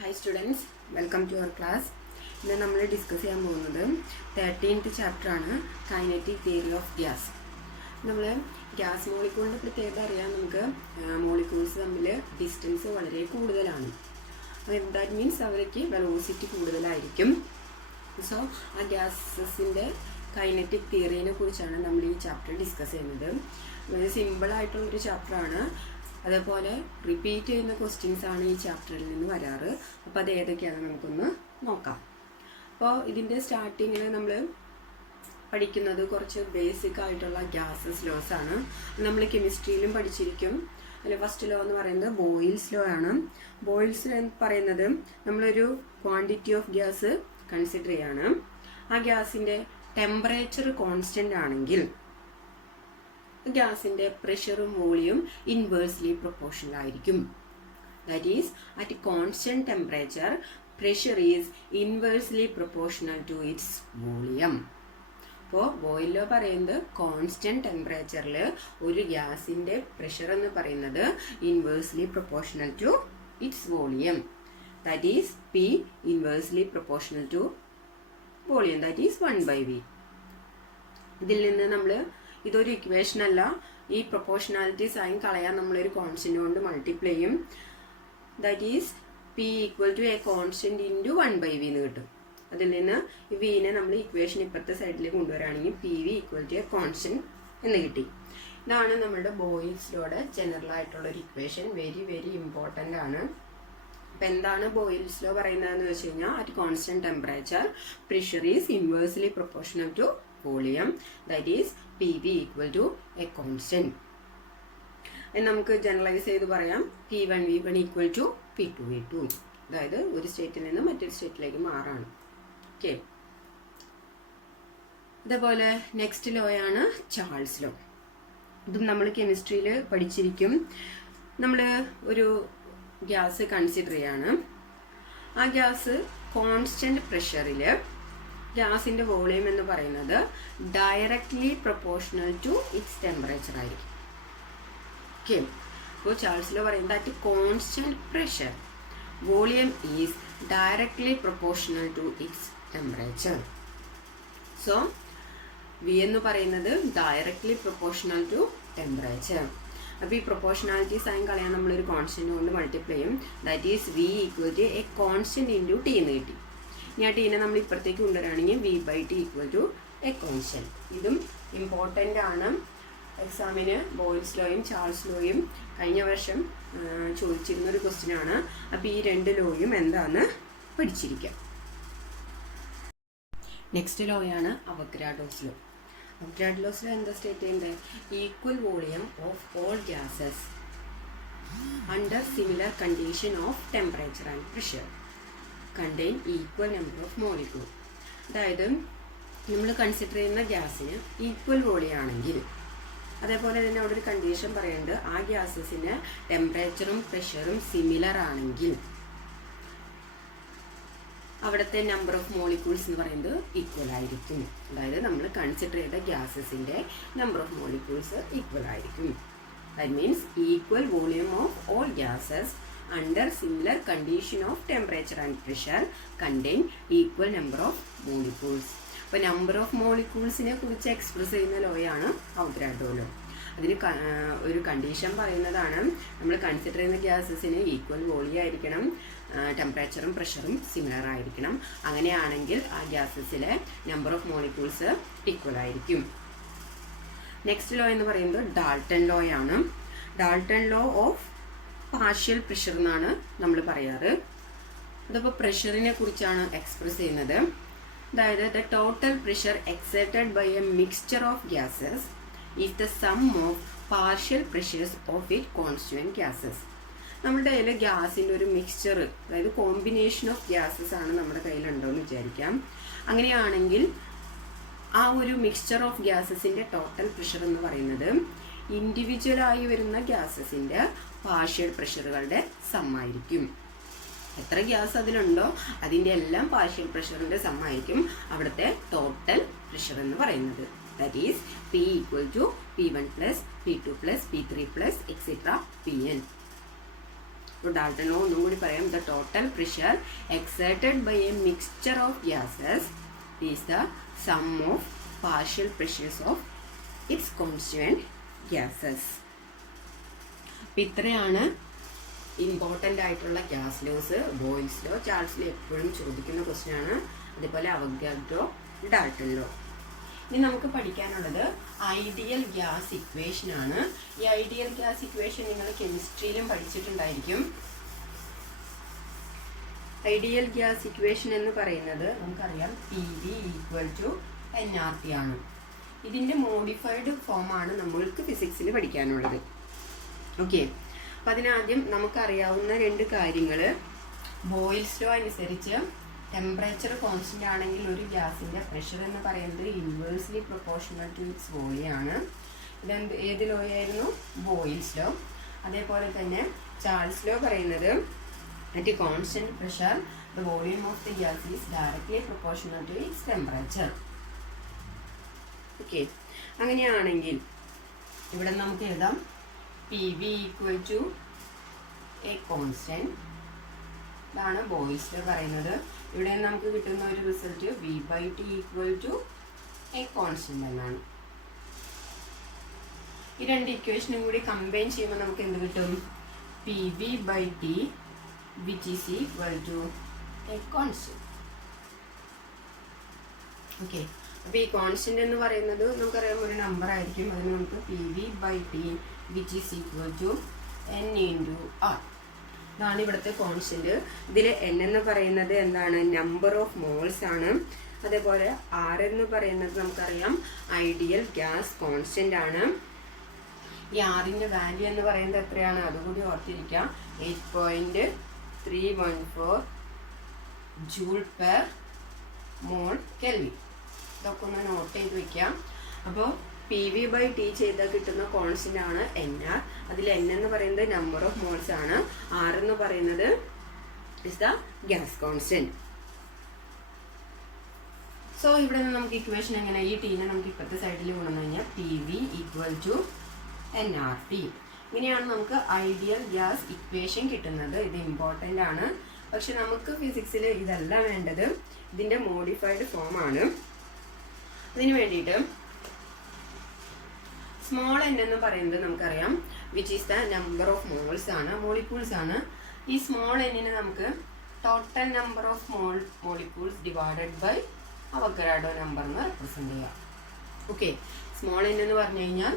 Hi students, welcome to our class. ഇന്ന് നമ്മൾ discuss ചെയ്യാൻ പോകുന്നത് 13th ചാപ്റ്റർ ആണ് കൈനറ്റിക് തിയറി ഓഫ് ഗ്യാസ്. നമ്മൾ ഗ്യാസ് മോളിക്യൂളിൻ്റെ പ്രത്യേകത അറിയാം. നമുക്ക് മോളിക്യൂൾസ് തമ്മിൽ ഡിസ്റ്റൻസ് വളരെ കൂടുതലാണ്. ദാറ്റ് മീൻസ് അവർക്ക് വെലോസിറ്റി കൂടുതലായിരിക്കും. സോ ആ ഗ്യാസസിൻ്റെ കൈനറ്റിക് തിയറിനെ കുറിച്ചാണ് നമ്മൾ ഈ ചാപ്റ്റർ ഡിസ്കസ് ചെയ്യുന്നത്. വളരെ സിമ്പിളായിട്ടുള്ളൊരു ചാപ്റ്ററാണ്. അതേപോലെ റിപ്പീറ്റ് ചെയ്യുന്ന ക്വസ്റ്റ്യൻസ് ആണ് ഈ ചാപ്റ്ററിൽ നിന്ന് വരാറ്. അപ്പോൾ അത് ഏതൊക്കെയാണ് നമുക്കൊന്ന് നോക്കാം. അപ്പോൾ ഇതിൻ്റെ സ്റ്റാർട്ടിങ്ങിൽ നമ്മൾ പഠിക്കുന്നത് കുറച്ച് ബേസിക് ആയിട്ടുള്ള ഗ്യാസസ് ലോസ് ആണ്. നമ്മൾ കെമിസ്ട്രിയിലും പഠിച്ചിരിക്കും. അതിൽ ഫസ്റ്റ് ലോ എന്ന് പറയുന്നത് ബോയിൽസ് ലോ ആണ്. ബോയിൽസ് ലോ എന്ന് പറയുന്നത് നമ്മളൊരു ക്വാണ്ടിറ്റി ഓഫ് ഗ്യാസ് കൺസിഡർ ചെയ്യാണ്. ആ ഗ്യാസിൻ്റെ ടെമ്പറേച്ചർ കോൺസ്റ്റൻ്റ് ആണെങ്കിൽ ഗ്യാസിൻ്റെ പ്രഷറും വോളിയം ഇൻവേഴ്സ്ലി പ്രൊപ്പോർഷണൽ ആയിരിക്കും. That is at constant temperature pressure is inversely proportional to its volume. അപ്പോൾ ബോയിൽ ലോ പറയുന്നത് കോൺസ്റ്റന്റ് ടെമ്പറേച്ചറിൽ ഒരു ഗ്യാസിൻ്റെ പ്രഷർ എന്ന് പറയുന്നത് inversely proportional to its volume. That is P inversely proportional to volume, that is 1/v. ഇതിൽ നിന്ന് നമ്മൾ ഇതൊരു ഇക്വേഷൻ അല്ല, ഈ പ്രൊപ്പോർഷണാലിറ്റി സൈൻ കളയാൻ നമ്മളൊരു കോൺസ്റ്റന്റ് കൊണ്ട് മൾട്ടിപ്ലൈ ചെയ്യും. That is P equal to a constant into 1/v എന്ന് കിട്ടും. അതിൽ നിന്ന് ഈ വിനെ നമ്മൾ ഇക്വേഷൻ ഇപ്പുറത്തെ സൈഡിലേക്ക് കൊണ്ടുവരാണെങ്കിൽ P V equal to a constant എന്ന് കിട്ടി. ഇതാണ് നമ്മളുടെ ബോയിൽസ് ലോയുടെ ജനറൽ ആയിട്ടുള്ള ഒരു ഇക്വേഷൻ. വെരി വെരി ഇമ്പോർട്ടൻ്റ് ആണ്. അപ്പം എന്താണ് ബോയിൽസ് ലോ പറയുന്നതെന്ന് വെച്ച് കഴിഞ്ഞാൽ at constant temperature pressure is inversely proportional to volume, that is PV equal to a constant. നമുക്ക് ജനറലൈസ് ചെയ്ത് പറയാം P1V1 ഈക്വൽ ടു P2V2. അതായത് ഒരു സ്റ്റേറ്റിൽ നിന്ന് മറ്റൊരു സ്റ്റേറ്റിലേക്ക് മാറാണ്. ഓക്കെ, ഇതേപോലെ നെക്സ്റ്റ് ലോയാണ് ചാൾസ് ലോ. ഇതും നമ്മൾ കെമിസ്ട്രിയിൽ പഠിച്ചിരിക്കും. നമ്മൾ ഒരു ഗ്യാസ് കൺസിഡർ ചെയ്യാണ്. ആ ഗ്യാസ് കോൺസ്റ്റന്റ് പ്രഷറിൽ ഗ്യാസിൻ്റെ വോളിയം എന്ന് പറയുന്നത് directly proportional to its temperature ആയിരിക്കും. ഓക്കെ, അപ്പോൾ ചാൾസ് ലോ പറയുന്നത് at constant pressure volume is directly proportional to its temperature. So V എന്ന് പറയുന്നത് ഡയറക്ട്ലി പ്രൊപ്പോർഷണൽ ടു ടെമ്പറേച്ചർ. അപ്പോൾ ഈ പ്രൊപ്പോർഷണാലിറ്റി സൈൻ കളയാൻ നമ്മളൊരു കോൺസ്റ്റന്റ് കൊണ്ട് മൾട്ടിപ്ലൈ ചെയ്യും. That is V equal to a constant into T എന്ന് കിട്ടി. ഇനി ആ ടീനെ നമ്മൾ ഇപ്പുറത്തേക്ക് കൊണ്ടുവരാണെങ്കിൽ V/T equal to a constant. ഇതും ഇമ്പോർട്ടൻ്റ് ആണ്. എക്സാമിന് ബോയിൽസ് ലോയും ചാൾസ് ലോയും കഴിഞ്ഞ വർഷം ചോദിച്ചിരുന്നൊരു ക്വസ്റ്റ്യൻ ആണ്. അപ്പോൾ ഈ രണ്ട് ലോയും എന്താണെന്ന് പഠിച്ചിരിക്കാം. നെക്സ്റ്റ് ലോയാണ് അവോഗാഡ്രോസ് ലോ. അവോഗാഡ്രോസ് ലോ എന്താ സ്റ്റേറ്റ് ചെയ്യുന്നത്? Equal volume of all gases under similar condition of temperature and pressure contain equal number of molecule. അതായത് നമ്മൾ കൺസിഡർ ചെയ്യുന്ന ഗ്യാസിന് ഈക്വൽ വോളിയം ആണെങ്കിൽ, അതേപോലെ തന്നെ അവിടെ ഒരു കണ്ടീഷൻ പറയുന്നുണ്ട്, ആ ഗ്യാസസിന് ടെമ്പറേച്ചറും പ്രഷറും സിമിലർ ആണെങ്കിൽ അവിടുത്തെ നമ്പർ ഓഫ് മോളിക്യൂൾസ് എന്ന് പറയുന്നത് ഈക്വൽ ആയിരിക്കും. അതായത് നമ്മൾ കൺസിഡർ ചെയ്ത ഗ്യാസസിൻ്റെ നമ്പർ ഓഫ് മോളിക്യൂൾസ് ഈക്വൽ ആയിരിക്കും. That means equal volume of all gases under similar condition of temperature and pressure contain equal number of molecules. അപ്പോൾ നമ്പർ ഓഫ് മോളിക്യൂൾസിനെ കുറിച്ച് എക്സ്പ്രസ് ചെയ്യുന്ന ലോയാണ് അവോഗാഡ്രോ ലോ. അതിന് ഒരു കണ്ടീഷൻ പറയുന്നതാണ്, നമ്മൾ കൺസിഡർ ചെയ്യുന്ന ഗ്യാസസിന് ഈക്വൽ വോളിയം ആയിരിക്കണം, ടെമ്പറേച്ചറും പ്രഷറും സിമിലർ ആയിരിക്കണം. അങ്ങനെയാണെങ്കിൽ ആ ഗ്യാസസിലെ നമ്പർ ഓഫ് മോളിക്യൂൾസ് ഈക്വൽ ആയിരിക്കും. നെക്സ്റ്റ് ലോ എന്ന് പറയുന്നത് ഡാൾട്ടൺ ലോ ആണ്. Dalton law of partial pressure എന്നാണ് നമ്മൾ പറയാറ്. അതപ്പോൾ പ്രഷറിനെ കുറിച്ചാണ് എക്സ്പ്രസ് ചെയ്യുന്നത്. അതായത് the total pressure exerted by a mixture of gases is the sum of partial pressures of it constituent gases. നമ്മുടെ കയ്യിൽ ഗ്യാസിൻ്റെ ഒരു മിക്സ്ചർ, അതായത് കോമ്പിനേഷൻ ഓഫ് ഗ്യാസസ് ആണ് നമ്മുടെ കയ്യിലുണ്ടോയെന്ന് വിചാരിക്കാം. അങ്ങനെയാണെങ്കിൽ ആ ഒരു മിക്സ്ചർ ഓഫ് ഗ്യാസസിൻ്റെ ടോട്ടൽ പ്രഷർ എന്ന് പറയുന്നത് ഇൻഡിവിജ്വലായി വരുന്ന ഗ്യാസസിൻ്റെ പാർഷ്യൽ പ്രഷറുകളുടെ സമ്മായിരിക്കും. എത്ര ഗ്യാസ് അതിലുണ്ടോ അതിൻ്റെ എല്ലാം പാർഷ്യൽ പ്രഷറിൻ്റെ സമ്മായിരിക്കും അവിടുത്തെ ടോട്ടൽ പ്രഷർ എന്ന് പറയുന്നത്. That is P equal to P1 plus P2 plus P3 plus etcetera Pn. Dalton law ഒന്നും കൂടി പറയാം. The total pressure exerted by a mixture of gases is the sum of partial pressures of its constituent gases. അപ്പം ഇത്രയാണ് important ആയിട്ടുള്ള gas laws. Boyle's law, Charles law എപ്പോഴും ചോദിക്കുന്ന question ആണ്. അതേപോലെ അവഗാഡ്രോ, ഡാൽട്ടൺ ലോ. ഇനി നമുക്ക് പഠിക്കാനുള്ളത് ഐഡിയൽ ഗ്യാസ് ഇക്വേഷൻ ആണ്. ഈ ഐഡിയൽ ഗ്യാസ് ഇക്വേഷൻ നിങ്ങൾ കെമിസ്ട്രിയിലും പഠിച്ചിട്ടുണ്ടായിരിക്കും. ഐഡിയൽ ഗ്യാസ് ഇക്വേഷൻ എന്ന് പറയുന്നത് നമുക്കറിയാം PV = nRT ആണ്. ഇതിൻ്റെ മോഡിഫൈഡ് ഫോമാണ് നമ്മൾക്ക് ഫിസിക്സിൽ പഠിക്കാനുള്ളത്. ഓക്കെ, അപ്പം അതിനാദ്യം നമുക്കറിയാവുന്ന 2 കാര്യങ്ങൾ. ബോയിൽസ് ലോ അനുസരിച്ച് ടെമ്പറേച്ചർ കോൺസ്റ്റൻ്റ് ആണെങ്കിൽ ഒരു ഗ്യാസിൻ്റെ പ്രഷർ എന്ന് പറയുന്നത് inversely proportional to its volume ആണ്. ഏത് ലോ ആയിരുന്നു? Boyle's law. അതേപോലെ തന്നെ ചാൾസ് ലോ പറയുന്നത് at constant pressure the volume of the gas is directly proportional to its temperature. Okay, അങ്ങനെയാണെങ്കിൽ ഇവിടെ നമുക്ക് എഴുതാം PV = a constant. ഇതാണ് ബോയിൽസ് ലോ പറയുന്നത്. ഇവിടെ നമുക്ക് കിട്ടുന്ന ഒരു റിസൾട്ട് V/T = a constant എന്നാണ്. ഈ 2 ഇക്വേഷനും കൂടി കമ്പൈൻ ചെയ്യുമ്പോൾ നമുക്ക് എന്ത് കിട്ടും? PV/T which is equal to a constant. Okay, അപ്പോൾ ഈ കോൺസ്റ്റന്റ് എന്ന് പറയുന്നത് നമുക്കറിയാം ഒരു നമ്പർ ആയിരിക്കും. അതിന് നമുക്ക് PV/T which is equal to n × R. ഇതാണ് ഇവിടുത്തെ കോൺസ്റ്റന്റ്. ഇതിൽ n എന്ന് പറയുന്നത് എന്താണ്? നമ്പർ ഓഫ് മോൾസ് ആണ്. അതേപോലെ R എന്ന് പറയുന്നത് നമുക്കറിയാം ഐഡിയൽ ഗ്യാസ് കോൺസ്റ്റന്റ് ആണ്. ഈ ആറിൻ്റെ വാല്യൂ എന്ന് പറയുന്നത് എത്രയാണ്? അതുകൂടി ഓർത്തിരിക്കാം. 8.314 J/mol/Kelvin. ഇതൊക്കെ ഒന്ന് നോട്ട് ചെയ്ത് വയ്ക്കാം. അപ്പോൾ PV/T ചെയ്താൽ കിട്ടുന്ന കോൺസ്റ്റന്റ് ആണ് nR. അതിൽ n എന്ന് പറയുന്നത് നമ്പർ ഓഫ് മോൾസ് ആണ്. R എന്ന് പറയുന്നത് is the gas constant. So ഇവിടെ നിന്ന് നമുക്ക് ഇക്വേഷൻ എങ്ങനെ? ഈ ടീനെ നമുക്ക് ഇപ്പോഴത്തെ സൈഡിൽ കൊണ്ടുവന്നു കഴിഞ്ഞാൽ PV = nRT. ഇങ്ങനെയാണ് നമുക്ക് ഐഡിയൽ ഗ്യാസ് ഇക്വേഷൻ കിട്ടുന്നത്. ഇത് ഇമ്പോർട്ടൻ്റ് ആണ്. പക്ഷെ നമുക്ക് ഫിസിക്സിൽ ഇതല്ല വേണ്ടത്, ഇതിൻ്റെ മോഡിഫൈഡ് ഫോം ആണ്. അതിന് വേണ്ടിയിട്ട് സ്മോൾ n എന്ന് പറയുന്നത് നമുക്കറിയാം which is the number of moles ആണ്, മോളിക്യൂൾസ് ആണ്. ഈ സ്മോൾ n-നെ നമുക്ക് total number of molecules divided by Avogadro number എന്ന് റെപ്രസെൻറ്റ് ചെയ്യാം. ഓക്കെ, സ്മോൾ n എന്ന് പറഞ്ഞു കഴിഞ്ഞാൽ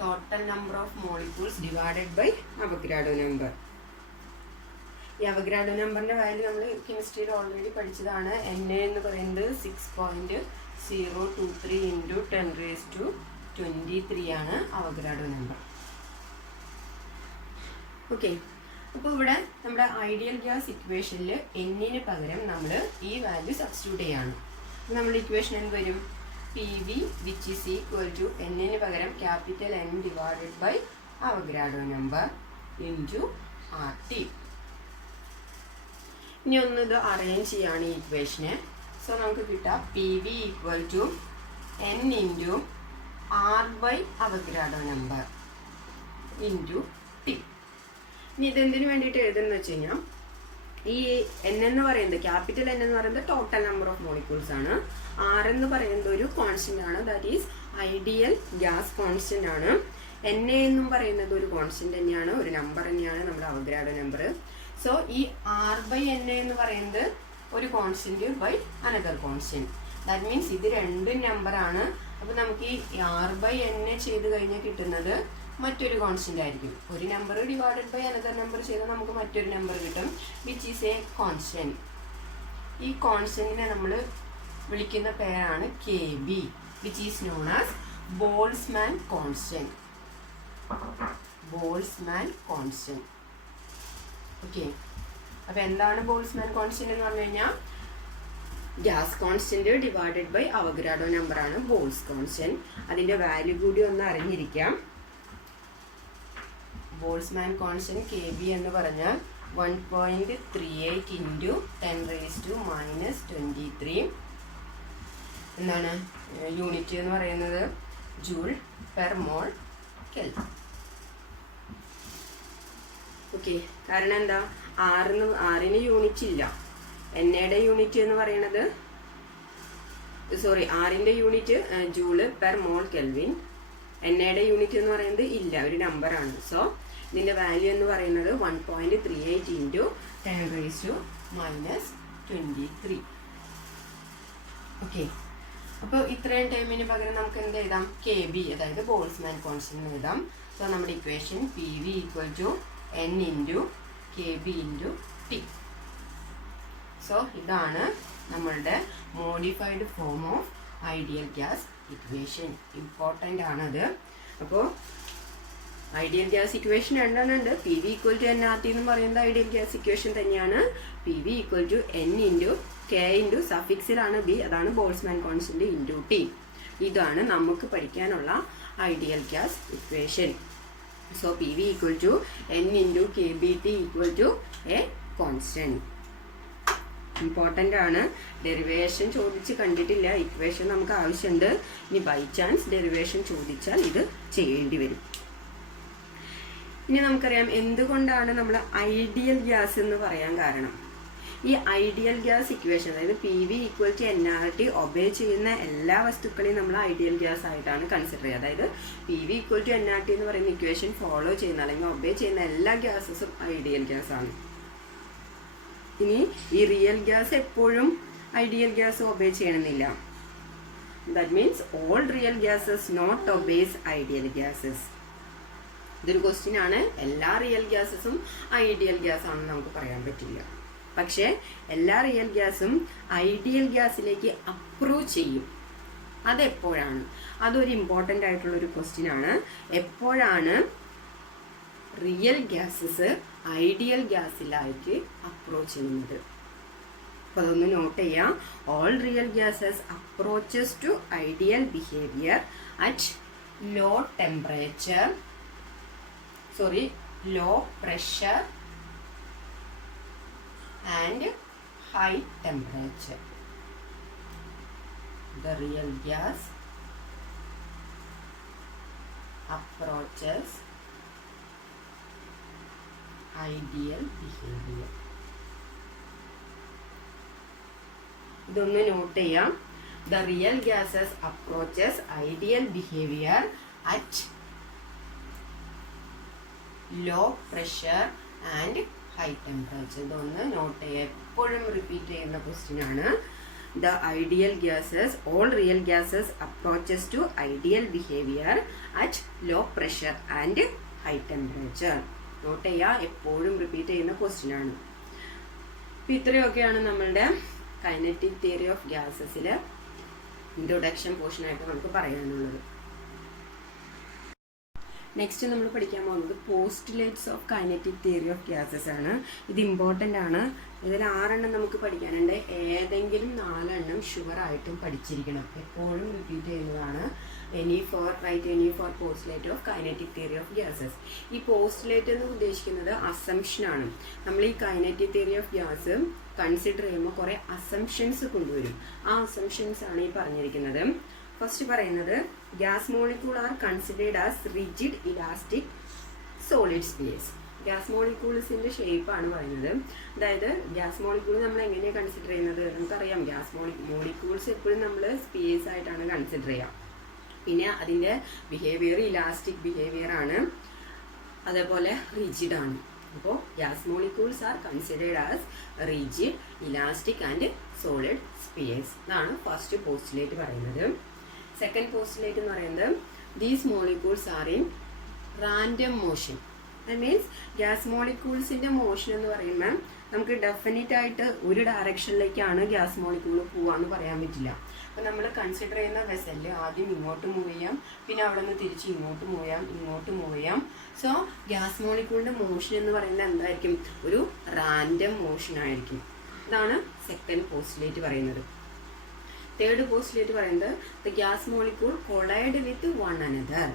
total number of molecules divided by Avogadro number. ഈ അവഗാഡ്രോ നമ്പറിൻ്റെ വാല്യൂ നമ്മൾ കെമിസ്ട്രിയിൽ ഓൾറെഡി പഠിച്ചതാണ്. n എന്ന് പറയുന്നത് 6.023 × 10⁻23 ആണ് അവഗാഡ്രോ നമ്പർ. ഓക്കെ, അപ്പോൾ ഇവിടെ നമ്മുടെ ഐഡിയൽ ഗ്യാസ് ഇക്വേഷനിൽ n-ന് പകരം നമ്മൾ ഈ വാല്യൂ സബ്സ്റ്റിറ്റ്യൂട്ട് ചെയ്യാണ്. നമ്മൾ ഇക്വേഷൻ എന്ത് വരും? PV which is equal to n-ന് പകരം capital N divided by Avogadro number into RT. ഇനി ഒന്ന് ഇത് അറേഞ്ച് ചെയ്യാണ് ഈ ഇക്വേഷനെ. സോ നമുക്ക് കിട്ടാം PV = n × R/ Avogadro number into T. ഇനി ഇതെന്തിനു വേണ്ടിയിട്ട് എഴുതുന്നത് വെച്ച് കഴിഞ്ഞാൽ ഈ n എന്ന് പറയുന്നത് ക്യാപിറ്റൽ N എന്ന് പറയുന്നത് ടോട്ടൽ നമ്പർ ഓഫ് മോളിക്യൂൾസ് ആണ്. R എന്ന് പറയുന്നത് ഒരു കോൺസ്റ്റന്റ് ആണ്, that is ideal gas constant ആണ്. NA എന്നും പറയുന്നത് ഒരു കോൺസ്റ്റന്റ് തന്നെയാണ്, ഒരു നമ്പർ തന്നെയാണ്, നമ്മുടെ അവഗാഡ്രോ നമ്പർ. സോ ഈ R/NA എന്ന് പറയുന്നത് ഒരു constant by another constant. That means ഇത് 2 നമ്പറാണ്. അപ്പോൾ നമുക്ക് ഈ R/NA ചെയ്ത് കഴിഞ്ഞാൽ കിട്ടുന്നത് മറ്റൊരു കോൺസ്റ്റന്റ് ആയിരിക്കും. ഒരു number divided by another number ചെയ്താൽ നമുക്ക് മറ്റൊരു നമ്പർ കിട്ടും വിച്ച് ഈസ് എ കോൺസ്റ്റന്റ്. ഈ കോൺസ്റ്റന്റിനെ നമ്മൾ വിളിക്കുന്ന പേരാണ് KB, which is known as Boltzmann constant. Boltzmann constant. Okay, അപ്പോൾ എന്താണ് ബോൾസ്മാൻ കോൺസ്റ്റന്റ് എന്ന് പറഞ്ഞു കഴിഞ്ഞാൽ gas constant divided by Avogadro number ആണ് ബോൾസ് കോൺസ്റ്റന്റ്. അതിൻ്റെ വാല്യൂ കൂടി ഒന്ന് അറിഞ്ഞിരിക്കാം. ബോൾസ്മാൻ കോൺസ്റ്റന്റ് KB എന്ന് പറഞ്ഞാൽ 1.38 × 10⁻⁻23 എന്താണ് യൂണിറ്റ് എന്ന് പറയുന്നത്? Joule/mol/Kelvin. ഓക്കെ, കാരണം എന്താ, ആറിന് യൂണിറ്റ് ഇല്ല. എണ്ണയുടെ യൂണിറ്റ് എന്ന് പറയുന്നത്, ആറിൻ്റെ unit joule per mole kelvin. എണ്ണയുടെ യൂണിറ്റ് എന്ന് പറയുന്നത് ഇല്ല, ഒരു നമ്പറാണ്. സോ ഇതിൻ്റെ വാല്യൂ എന്ന് പറയുന്നത് 1.38 ഇൻറ്റു 10⁻⁻23. ഓക്കെ, അപ്പോൾ ഇത്രയും ടൈമിന് പകരം നമുക്ക് എന്ത് എഴുതാം, KB, അതായത് ബോൾട്ട്സ്മാൻ കോൺസ്റ്റന്റ് എഴുതാം. സോ നമ്മുടെ equation PV = N into KB into T. So ഇതാണ് നമ്മളുടെ modified form of ideal gas equation. Important ആണത്. അപ്പോൾ ഐഡിയൽ ഗ്യാസ് ഇക്വേഷൻ രണ്ടെണ്ണം ഉണ്ട്. PV = nRT എന്ന് പറയുന്നത് ഐഡിയൽ ഗ്യാസ് ഇക്വേഷൻ തന്നെയാണ്. PV = N into K into സഫിക്സിലാണ് B, അതാണ് ബോൾട്ട്സ്മാൻ കോൺസ്റ്റന്റ് ഇൻറ്റു T. ഇതാണ് നമുക്ക് പഠിക്കാനുള്ള ideal gas equation. So PV = N into KBT = a constant. Important ആണ്. ഡെറിവേഷൻ ചോദിച്ച് കണ്ടിട്ടില്ല, ഇക്വേഷൻ നമുക്ക് ആവശ്യമുണ്ട്. ഇനി ബൈ ചാൻസ് ഡെറിവേഷൻ ചോദിച്ചാൽ ഇത് ചെയ്യേണ്ടി വരും. ഇനി നമുക്കറിയാം എന്തുകൊണ്ടാണ് നമ്മൾ ഐഡിയൽ ഗ്യാസ് എന്ന് പറയാൻ കാരണം. ഈ ഐഡിയൽ ഗ്യാസ് ഇക്വേഷൻ, അതായത് PV = nRT ഒബേ ചെയ്യുന്ന എല്ലാ വസ്തുക്കളെയും നമ്മൾ ഐഡിയൽ ഗ്യാസ് ആയിട്ടാണ് കൺസിഡർ ചെയ്യുക. അതായത് PV = nRT എന്ന് പറയുന്ന ഇക്വേഷൻ ഫോളോ ചെയ്യുന്ന അല്ലെങ്കിൽ ഒബേ ചെയ്യുന്ന എല്ലാ ഗ്യാസസും ഐഡിയൽ ഗ്യാസ് ആണ്. ഇനി ഈ റിയൽ ഗ്യാസ് എപ്പോഴും ഐഡിയൽ ഗ്യാസ് ഒബേ ചെയ്യണമെന്നില്ല. That means all real gases not obeys ideal gases. ഇതൊരു ക്വസ്റ്റ്യൻ ആണ്. എല്ലാ റിയൽ ഗ്യാസസും ഐഡിയൽ ഗ്യാസ് ആണെന്ന് നമുക്ക് പറയാൻ പറ്റില്ല. പക്ഷേ എല്ലാ റിയൽ ഗ്യാസും ഐഡിയൽ ഗ്യാസിലേക്ക് അപ്രൂവ് ചെയ്യും. അതെപ്പോഴാണ്? അതൊരു ഇമ്പോർട്ടൻ്റ് ആയിട്ടുള്ളൊരു ക്വസ്റ്റ്യൻ ആണ്. എപ്പോഴാണ് റിയൽ ഗ്യാസസ് ഐഡിയൽ ഗ്യാസിലേക്ക് അപ്രോച്ച് ചെയ്യുന്നത്? അപ്പോൾ അതൊന്ന് നോട്ട് ചെയ്യാം. All real gases approaches to ideal behaviour at low pressure and high temperature. The real gas approaches ideal behavior. ഇതൊന്ന് നോട്ട് ചെയ്യാം. The real gases approaches ideal behavior at low pressure and high temperature. ഇതൊന്ന് not ചെയ്യുക. എപ്പോഴും repeat ചെയ്യുന്ന question ആണ്. The ideal gases, all real gases approaches to ideal behavior at low pressure and high temperature. Note ചെയ്യുക, എപ്പോഴും repeat ചെയ്യുന്ന question ആണ്. അപ്പം ഇത്രയൊക്കെയാണ് നമ്മളുടെ കൈനറ്റിക് തിയറി ഓഫ് ഗ്യാസസിൽ ഇൻട്രൊഡക്ഷൻ പോർഷനായിട്ട് നമുക്ക് പറയാനുള്ളത്. നെക്സ്റ്റ് നമ്മൾ പഠിക്കാൻ പോകുന്നത് postulates of kinetic theory of gases ആണ്. ഇത് ഇമ്പോർട്ടൻ്റ് ആണ്. ഇതിൽ 6 നമുക്ക് പഠിക്കാനുണ്ട്. ഏതെങ്കിലും 4 ഷുവറായിട്ടും പഠിച്ചിരിക്കണം. എപ്പോഴും റിപ്പീറ്റ് ചെയ്യുന്നതാണ്. Any four postulate of kinetic theory of gases. ഈ പോസ്റ്റുലേറ്റ് എന്ന് ഉദ്ദേശിക്കുന്നത് അസംഷനാണ്. നമ്മൾ ഈ kinetic theory of gas consider ചെയ്യുമ്പോൾ കുറേ അസംഷൻസ് കൊണ്ടുവരും. ആ അസംഷൻസ് ആണ് ഈ പറഞ്ഞിരിക്കുന്നത്. ഫസ്റ്റ് പറയുന്നത് gas molecule are considered as rigid elastic solid space. Gas മോളിക്യൂൾസിൻ്റെ ഷേപ്പാണ് പറയുന്നത്. അതായത് ഗ്യാസ് മോളിക്യൂൾ നമ്മൾ എങ്ങനെയാണ് കൺസിഡർ ചെയ്യുന്നത്? നമുക്കറിയാം ഗ്യാസ് മോളിക്യൂൾസ് എപ്പോഴും നമ്മൾ സ്പേസ് ആയിട്ടാണ് കൺസിഡർ ചെയ്യുക. പിന്നെ അതിൻ്റെ ബിഹേവിയർ ഇലാസ്റ്റിക് ബിഹേവിയർ ആണ്, അതേപോലെ റിജിഡ് ആണ്. അപ്പോൾ gas molecules are considered as rigid elastic and solid space എന്നാണ് ഫസ്റ്റ് പോസ്റ്റുലേറ്റ് പറയുന്നത്. സെക്കൻഡ് പോസ്റ്റുലേറ്റ് എന്ന് പറയുന്നത് these molecules are in random motion. That means gas മോളിക്യൂൾസിൻ്റെ മോഷൻ എന്ന് പറയുമ്പോൾ നമുക്ക് ഡെഫിനറ്റ് ആയിട്ട് ഒരു ഡയറക്ഷനിലേക്കാണ് ഗ്യാസ് മോളിക്യൂൾ പോവാന്ന് പറയാൻ പറ്റില്ല. അപ്പോൾ നമ്മൾ കൺസിഡർ ചെയ്യുന്ന വെസലിൽ ആദ്യം ഇങ്ങോട്ട് മൂവ് ചെയ്യാം, പിന്നെ അവിടെ നിന്ന് തിരിച്ച് ഇങ്ങോട്ട് മൂവ് ചെയ്യാം. സോ ഗ്യാസ് മോളിക്യൂളിൻ്റെ മോഷൻ എന്ന് പറയുന്നത് എന്തായിരിക്കും? ഒരു റാൻഡം മോഷൻ ആയിരിക്കും. ഇതാണ് സെക്കൻഡ് പോസ്റ്റുലേറ്റ് പറയുന്നത്. തേർഡ് പോസ്റ്റുലേറ്റ് പറയുന്നത് the gas molecule collide with one another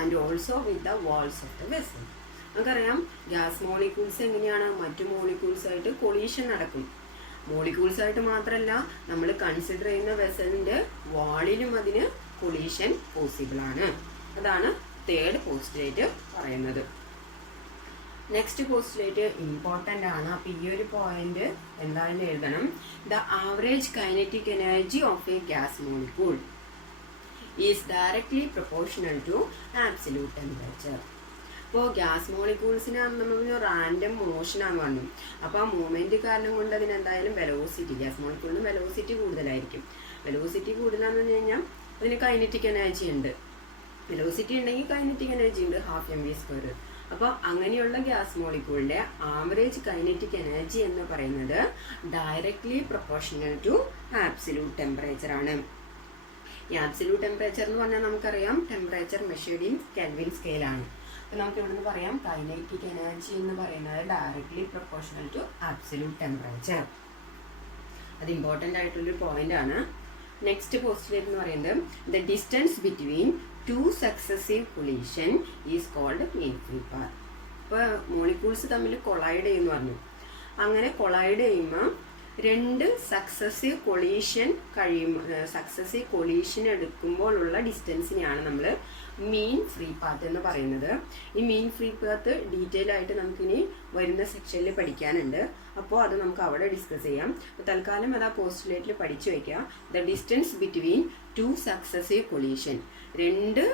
and also with the walls of the vessel. നമുക്കറിയാം ഗ്യാസ് മോളിക്യൂൾസ് എങ്ങനെയാണ് മറ്റു മോളിക്യൂൾസായിട്ട് കൊളീഷൻ നടക്കും. മോളിക്യൂൾസായിട്ട് മാത്രമല്ല, നമ്മൾ കൺസിഡർ ചെയ്യുന്ന വെസലിൻ്റെ വാളിലും അതിന് കൊളീഷൻ പോസിബിൾ ആണ്. അതാണ് തേർഡ് പോസ്റ്റുലേറ്റ് പറയുന്നത്. നെക്സ്റ്റ് പോസ്റ്റുലേറ്റ് ഇമ്പോർട്ടൻ്റ് ആണ്. അപ്പോൾ ഈ ഒരു പോയിന്റ് എന്തായാലും എഴുതണം. The average kinetic energy of a gas molecule is directly proportional to absolute temperature. അപ്പോൾ ഗ്യാസ് മോളിക്യൂൾസിന് നമ്മൾ റാൻഡം മോഷനാണ് പറഞ്ഞു. അപ്പോൾ ആ മൂവ്മെൻറ്റ് കാരണം കൊണ്ട് അതിനെന്തായാലും വെലോസിറ്റി, ഗ്യാസ് മോളിക്യൂളിന് വെലോസിറ്റി കൂടുതലായിരിക്കും. വെലോസിറ്റി കൂടുതലാണെന്ന് പറഞ്ഞു കഴിഞ്ഞാൽ അതിന് കൈനറ്റിക് എനർജി ഉണ്ട്. വെലോസിറ്റി ഉണ്ടെങ്കിൽ കൈനറ്റിക് എനർജി ഉണ്ട്, 12 mv². അപ്പോൾ അങ്ങനെയുള്ള ഗ്യാസ് മോളിക്യൂളിൻ്റെ ആവറേജ് കൈനറ്റിക് എനർജി എന്ന് പറയുന്നത് directly proportional to absolute temperature ആണ്. ഈ ആബ്സല്യൂട്ട് ടെമ്പറേച്ചർ എന്ന് പറഞ്ഞാൽ നമുക്കറിയാം ടെമ്പറേച്ചർ മെഷേർഡ് ഇൻ കെൽവിൻ സ്കെയിലാണ്. അപ്പോൾ നമുക്ക് ഇവിടെ നിന്ന് പറയാം കൈനറ്റിക് എനർജി എന്ന് പറയുന്നത് directly proportional to absolute temperature. അത് ഇമ്പോർട്ടൻ്റ് ആയിട്ടുള്ളൊരു പോയിന്റ് ആണ്. നെക്സ്റ്റ് പോസ്റ്റുലേറ്റ് എന്ന് പറയുന്നത് the distance between 2 successive collision is called mean free path. ഇപ്പോൾ മോളിക്യൂൾസ് തമ്മിൽ കൊളൈഡ് ചെയ്യുന്നു പറഞ്ഞു. അങ്ങനെ കൊളൈഡ് ചെയ്യുമ്പോൾ 2 സക്സസീവ് കൊളീഷൻ എടുക്കുമ്പോഴുള്ള ഡിസ്റ്റൻസിനെയാണ് നമ്മൾ മീൻ ഫ്രീ പാത്ത് എന്ന് പറയുന്നത്. ഈ മീൻ ഫ്രീ പാത്ത് ഡീറ്റെയിൽ ആയിട്ട് നമുക്കിനി വരുന്ന സെക്ഷനിൽ പഠിക്കാനുണ്ട്. അപ്പോൾ അത് നമുക്ക് അവിടെ ഡിസ്കസ് ചെയ്യാം. അപ്പോൾ തൽക്കാലം അത് ആ പോസ്റ്റുലേറ്റിൽ പഠിച്ചു വയ്ക്കുക. The distance between 2 successive collision, 2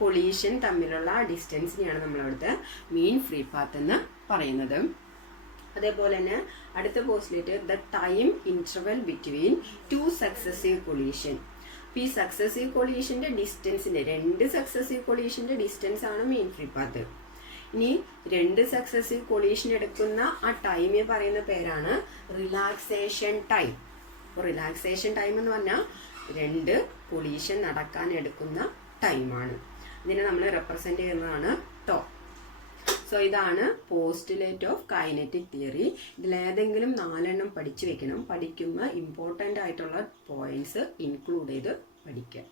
collision തമ്മിലുള്ള ആ ഡിസ്റ്റൻസിനെയാണ് നമ്മളവിടുത്തെ മീൻ ഫ്രീ പാത്ത് എന്ന് പറയുന്നത്. അതേപോലെ തന്നെ അടുത്ത postulate the time interval between 2 successive collision. അപ്പോൾ ഈ സക്സസീവ് കൊളീഷൻ്റെ ഡിസ്റ്റൻസിൻ്റെ 2 സക്സസീവ് കൊളീഷൻ്റെ ഡിസ്റ്റൻസ് ആണ് മീൻ ഫ്രീ പാത്ത്. ഇനി 2 സക്സസീവ് കൊളീഷൻ എടുക്കുന്ന ആ ടൈമിൽ പറയുന്ന പേരാണ് റിലാക്സേഷൻ ടൈം. അപ്പോൾ റിലാക്സേഷൻ ടൈം എന്ന് പറഞ്ഞാൽ 2 കൊളീഷൻ നടക്കാൻ എടുക്കുന്ന ടൈമാണ്. ഇതിനെ നമ്മൾ റെപ്രസെൻ്റ് ചെയ്യുന്നതാണ് ടോ. സോ ഇതാണ് പോസ്റ്റുലേറ്റ് ഓഫ് കൈനറ്റിക് തിയറി. ഇതിലേതെങ്കിലും 4 എണ്ണം പഠിച്ചു വെക്കണം. പഠിക്കുമ്പോൾ ഇമ്പോർട്ടൻ്റ് ആയിട്ടുള്ള പോയിന്റ്സ് ഇൻക്ലൂഡ് ചെയ്ത് പഠിക്കുക.